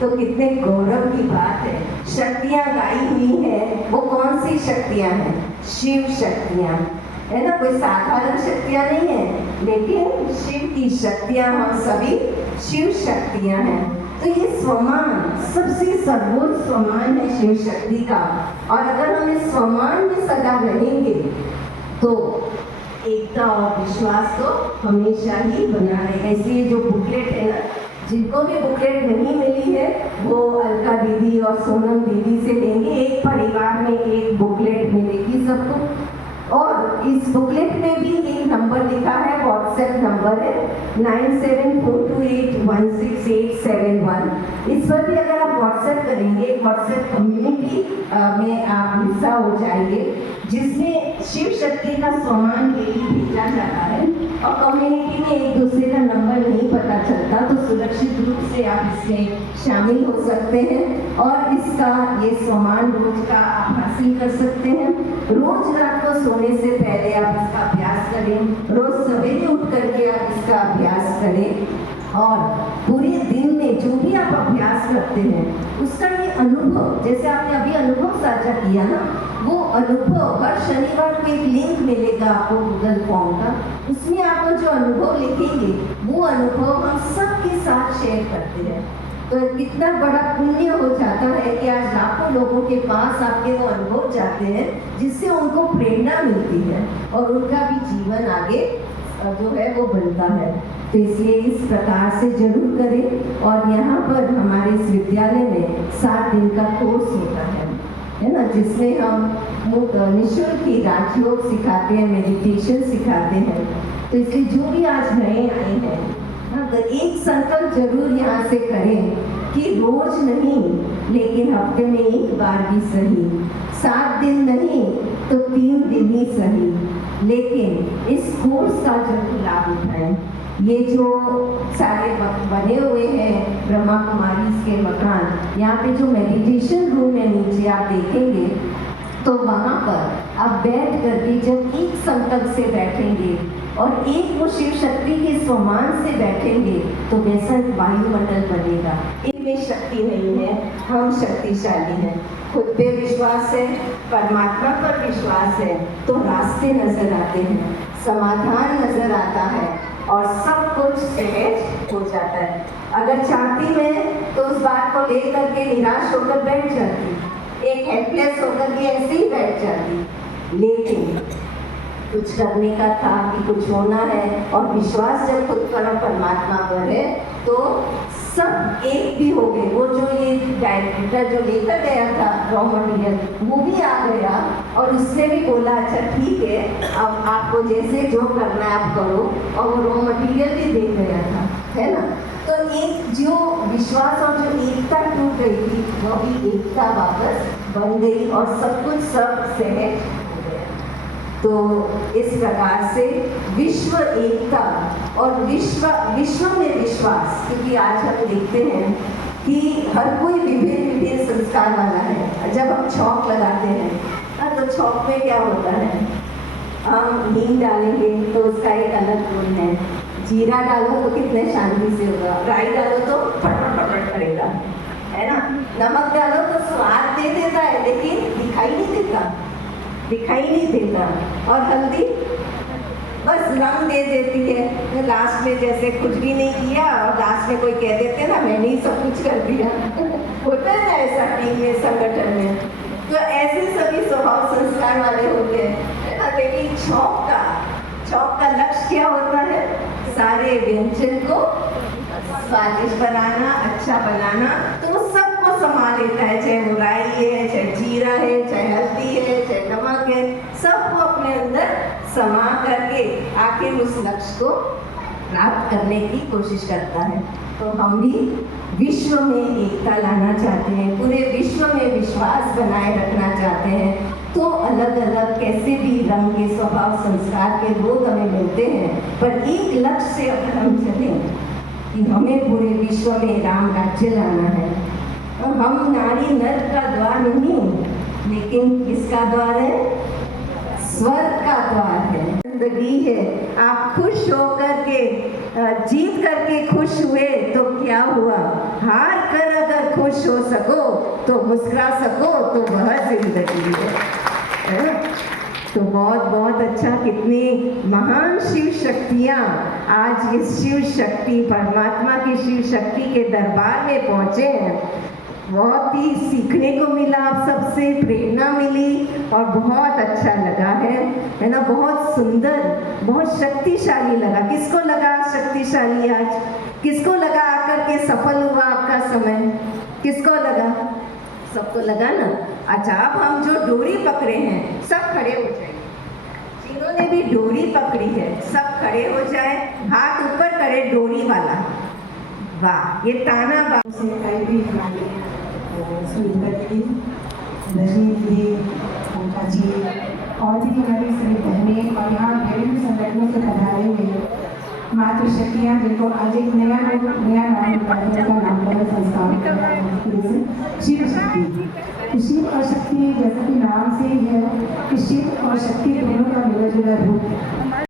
तो कितने गौरव की बात है। शक्तियाँ गाई हुई हैं, वो कौन सी शक्तियाँ हैं? शिव शक्तियाँ, है ना। कोई साधारण शक्तियाँ नहीं है, लेकिन शिव की शक्तियाँ हम सभी शिव शक्तियाँ हैं। तो ये स्वमान सबसे सर्वोच्च स्वमान है शिव शक्ति का। और अगर हम इस स्वमान में सदा रहेंगे तो एकता और विश्वास तो हमेशा ही बना रहेगा। इसलिए जो बुकलेट है ना, जिनको भी बुकलेट नहीं मिली है वो अलका दीदी और सोनम दीदी से लेंगे। एक परिवार में एक बुकलेट मिलेगी सबको। और इस बुकलेट में भी एक नंबर लिखा है, व्हाट्सएप नंबर है 9742816871। इस पर भी अगर आप व्हाट्सएप करेंगे, व्हाट्सएप कम्युनिटी में आप हिस्सा हो जाएंगे, जिसमें शिव शक्ति का स्वमान डेली भेजा जाता है। और कम्युनिटी में एक दूसरे का नंबर नहीं पता चलता, तो सुरक्षित रूप से आप इसमें शामिल हो सकते हैं और इसका ये स्वमान रोज का आप हासिल कर सकते हैं। रोज रात को सोने से पहले आप इसका अभ्यास करें, रोज सवेरे उठ करके आप इसका अभ्यास करें और पूरे दिन में जो भी आप अभ्यास करते हैं उसका ये अनुभव, जैसे आपने अभी अनुभव साझा किया ना, वो अनुभव हर शनिवार को एक लिंक मिलेगा आपको गूगल फॉर्म का, उसमें आप जो अनुभव लिखेंगे वो अनुभव हम सबके साथ शेयर करते हैं। तो कितना बड़ा पुण्य हो जाता है कि आज लाखों लोगों के पास आपके वो अनुभव जाते हैं, जिससे उनको प्रेरणा मिलती है और उनका भी जीवन आगे जो है वो बनता है। तो इसलिए इस प्रकार से जरूर करें। और यहाँ पर हमारे इस विद्यालय में 7 दिन का कोर्स होता है ना, जिसमें हम निःशुल्क ही राजयोग सिखाते हैं, मेडिटेशन सिखाते हैं। तो इसलिए जो भी आज नए आए हैं तो एक संकल्प जरूर यहाँ से करें कि रोज नहीं, लेकिन हफ्ते में एक बार भी सही, 7 दिन नहीं तो 3 दिन ही सही, लेकिन इस कोर्स का जरूर लाभ उठाएं। ये जो सारे बने हुए हैं ब्रह्मा कुमारी के मकान, यहाँ पे जो मेडिटेशन रूम है नीचे आप देखेंगे, तो वहाँ पर आप बैठ करके जब एक संकल्प से बैठेंगे और एक वो शिव शक्ति के स्वमान से बैठेंगे तो वैसा वायुमंडल बनेगा। इनमें शक्ति नहीं है, हम शक्तिशाली हैं। खुद पे विश्वास है, परमात्मा पर विश्वास है, तो रास्ते नजर आते हैं, समाधान नजर आता है और सब कुछ सहज हो जाता है। अगर चाहती मैं तो उस बात को लेकर के निराश होकर बैठ जाती, एक हेल्पलेस होकर के ऐसे ही बैठ जाती, लेकिन कुछ करने का था कि कुछ होना है और विश्वास जब खुद पर परमात्मा पर है तो सब एक भी हो गए। वो जो ये डायरेक्टर जो लेकर गया था रॉ मटेरियल, वो भी आ गया और उसने भी बोला अच्छा ठीक है, अब आपको जैसे जो करना है आप करो, और वो रॉ मटेरियल भी दे गया था, है ना। तो एक जो विश्वास और जो एकता टूट गई थी, वो भी एकता वापस बन गई और सब कुछ सब सहज। तो इस प्रकार से विश्व एकता और विश्व में विश्वास, क्योंकि आज हम देखते हैं कि हर कोई विभिन्न संस्कार वाला है। जब हम छौक लगाते हैं तो छौक में क्या होता है, हम हींग डालेंगे तो उसका एक अलग गुण है, जीरा डालो तो कितने शांति से होगा, राई डालो तो फटफट फटफट करेगा, है ना। नमक डालो तो स्वाद दे देता है लेकिन दिखाई नहीं देता। और हल्दी बस रंग दे देती है, तो लास्ट में जैसे कुछ भी नहीं किया और लास्ट में कोई कह देते ना मैंने ही सब कुछ कर दिया होता है ना ऐसा टीम में, संगठन में। तो ऐसे सभी स्वभाव संस्कार वाले होते हैं, लेकिन छौक का लक्ष्य क्या होता है, सारे व्यंजन को स्वादिष्ट बनाना, अच्छा बनाना। तो वो सबको संभाल लेता है, चाहे वो राई है, चाहे जीरा है, चाहे हल्दी है, चाहे नमक है, सबको अपने अंदर समा करके आखिर उस लक्ष्य को प्राप्त करने की कोशिश करता है। तो हम भी विश्व में एकता लाना चाहते हैं, पूरे विश्व में विश्वास बनाए रखना चाहते हैं। तो अलग अलग कैसे भी रंग के स्वभाव संस्कार के लोग हमें मिलते हैं, पर एक लक्ष्य से अगर हम चलें कि हमें पूरे विश्व में राम राज्य लाना है, और हम नारी नर का द्वार नहीं, लेकिन किसका द्वार है, स्वर्ग का द्वार है, जिंदगी है। आप खुश होकर के जीत करके खुश हुए तो क्या हुआ, हार कर अगर खुश हो सको तो मुस्कुरा सको तो वह जिंदगी है ना? तो बहुत बहुत अच्छा, कितनी महान शिव शक्तियाँ आज इस शिव शक्ति परमात्मा की शिव शक्ति के दरबार में पहुँचे हैं। बहुत ही सीखने को मिला, आप सबसे प्रेरणा मिली और बहुत अच्छा लगा है ना? बहुत सुंदर, बहुत शक्तिशाली लगा। किसको लगा शक्तिशाली आज? किसको लगा आकर के सफल हुआ आपका समय? किसको लगा? सबको लगा ना? अच्छा, अब हम जो डोरी पकड़े हैं सब खड़े हो जाए। जिन्होंने भी डोरी पकड़ी है सब खड़े हो जाए, हाथ ऊपर करे डोरी वाला। वाह, ये ताना बात से आई भी हमारे सुंदर जी, रजनी जी, ममता जी और भी हमारी सभी बहनें और यहाँ विभिन्न संगठनों से पधारे हुए मातृशक्तियाँ, जिनको आज एक नया नाम का नामकरण संस्कार शिव शक्ति। शिव और शक्ति जैसा कि नाम से ही है कि शिव और शक्ति दोनों का मिला जुला रूप है।